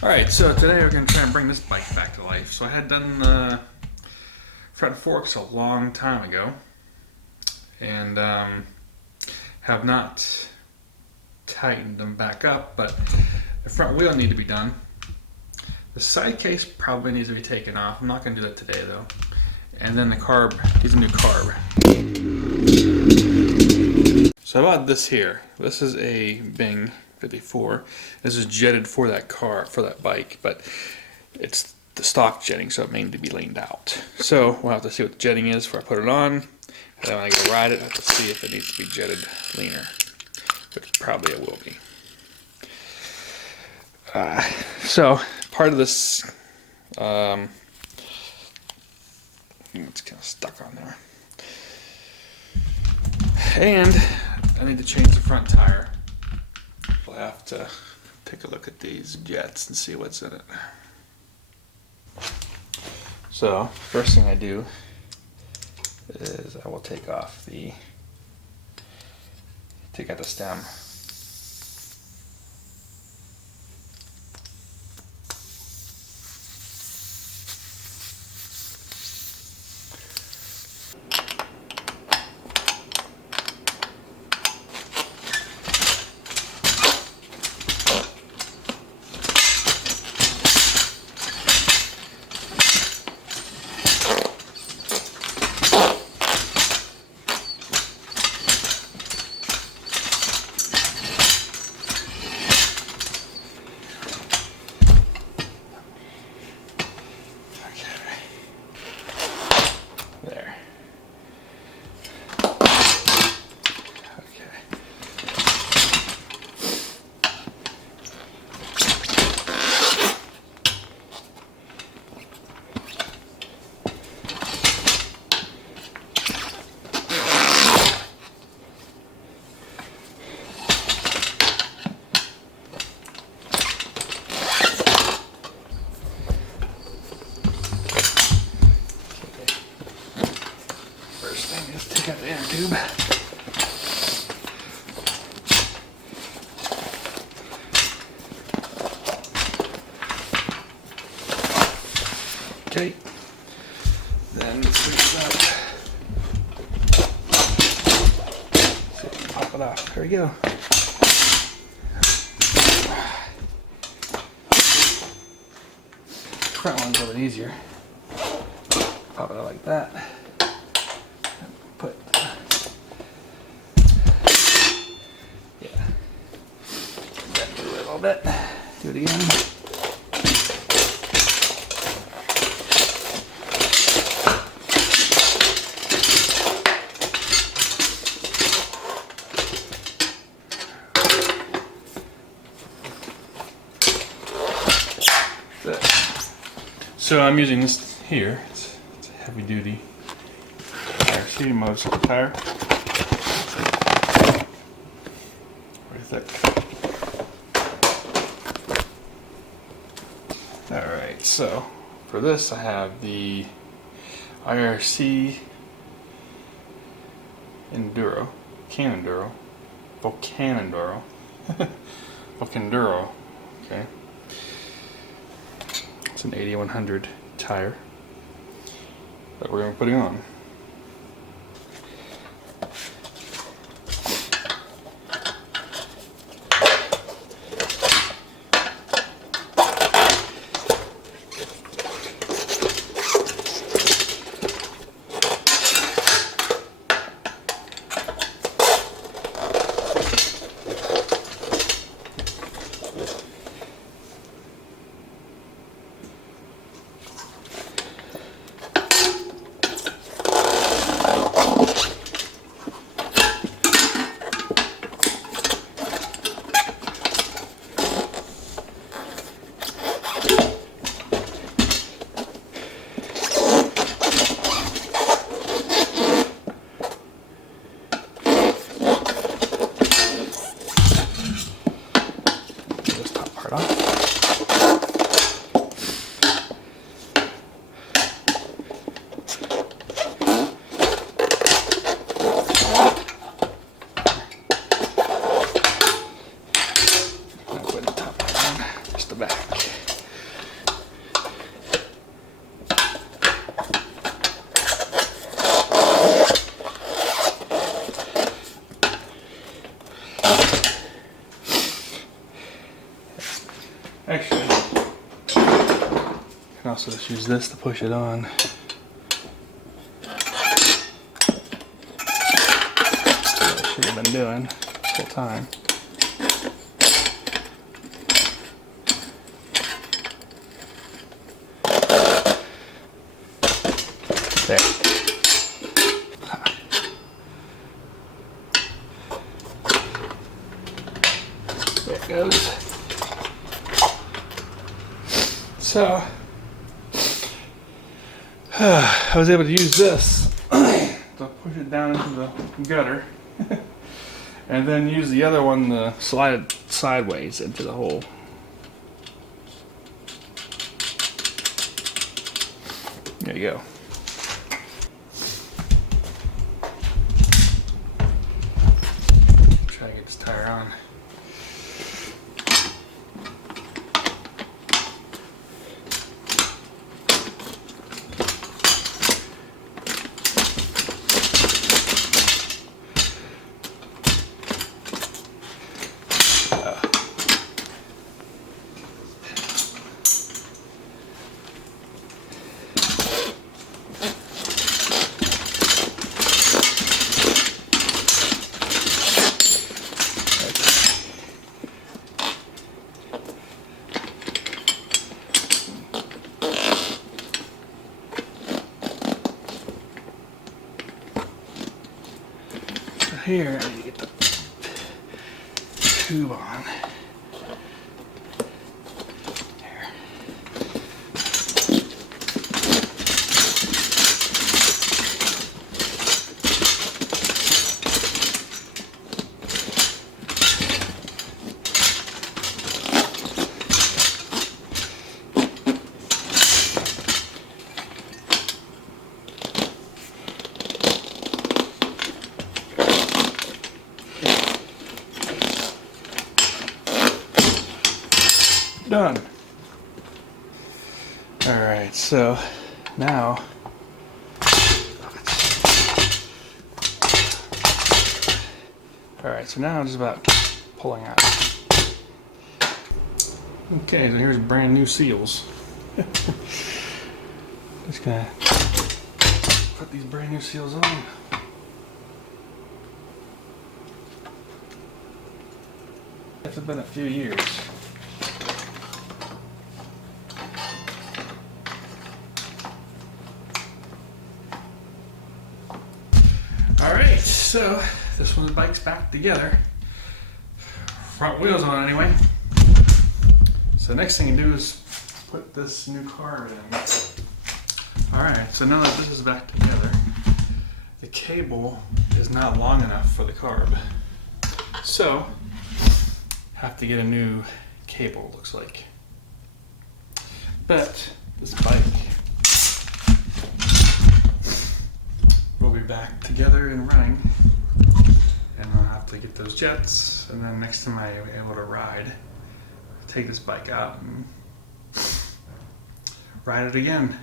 Alright, so today we're going to try and bring this bike back to life. So I had done the front forks a long time ago and have not tightened them back up, but the front wheel need to be done. The side case probably needs to be taken off. I'm not going to do that today though. And then the carb, needs a new carb. So I bought this here. This is a Bing 54. This is jetted for that car, for that bike, but it's the stock jetting, so it may need to be leaned out. So we'll have to see what the jetting is before I put it on. And then when I go ride it, I have to see if it needs to be jetted leaner, which probably it will be. So part of this, it's kind of stuck on there. And I need to change the front tire. We'll have to take a look at these jets and see what's in it. So, first thing I do is I will take out the stem. Got the inner tube. Okay. Then this is up. See if we can pop it off. There we go. Front one's a little bit easier. Pop it out like that. Bit. Do it again. So I'm using this here. It's a heavy duty RC motorcycle tire. Very thick. Alright, so for this I have the IRC Volcanduro, okay. It's an 8100 tire that we're going to be putting on. Actually, I can also just use this to push it on. That's what I should have been doing this whole time. There. There it goes. So, I was able to use this to push it down into the gutter, and then use the other one to slide it sideways into the hole. There you go. Try to get this tire on. Here, I need to get the tube on. There. Done. Alright, so now I'm just about pulling out. Okay, so here's brand new seals. Just gonna put these brand new seals on. It's been a few years. Alright, so this one, the bike's back together. Front wheels on anyway. So the next thing you do is put this new carb in. Alright, so now that this is back together, the cable is not long enough for the carb. So, have to get a new cable, looks like. But this bike will be back together and running, and I'll have to get those jets, and then next time I'm able to ride, take this bike out and ride it again.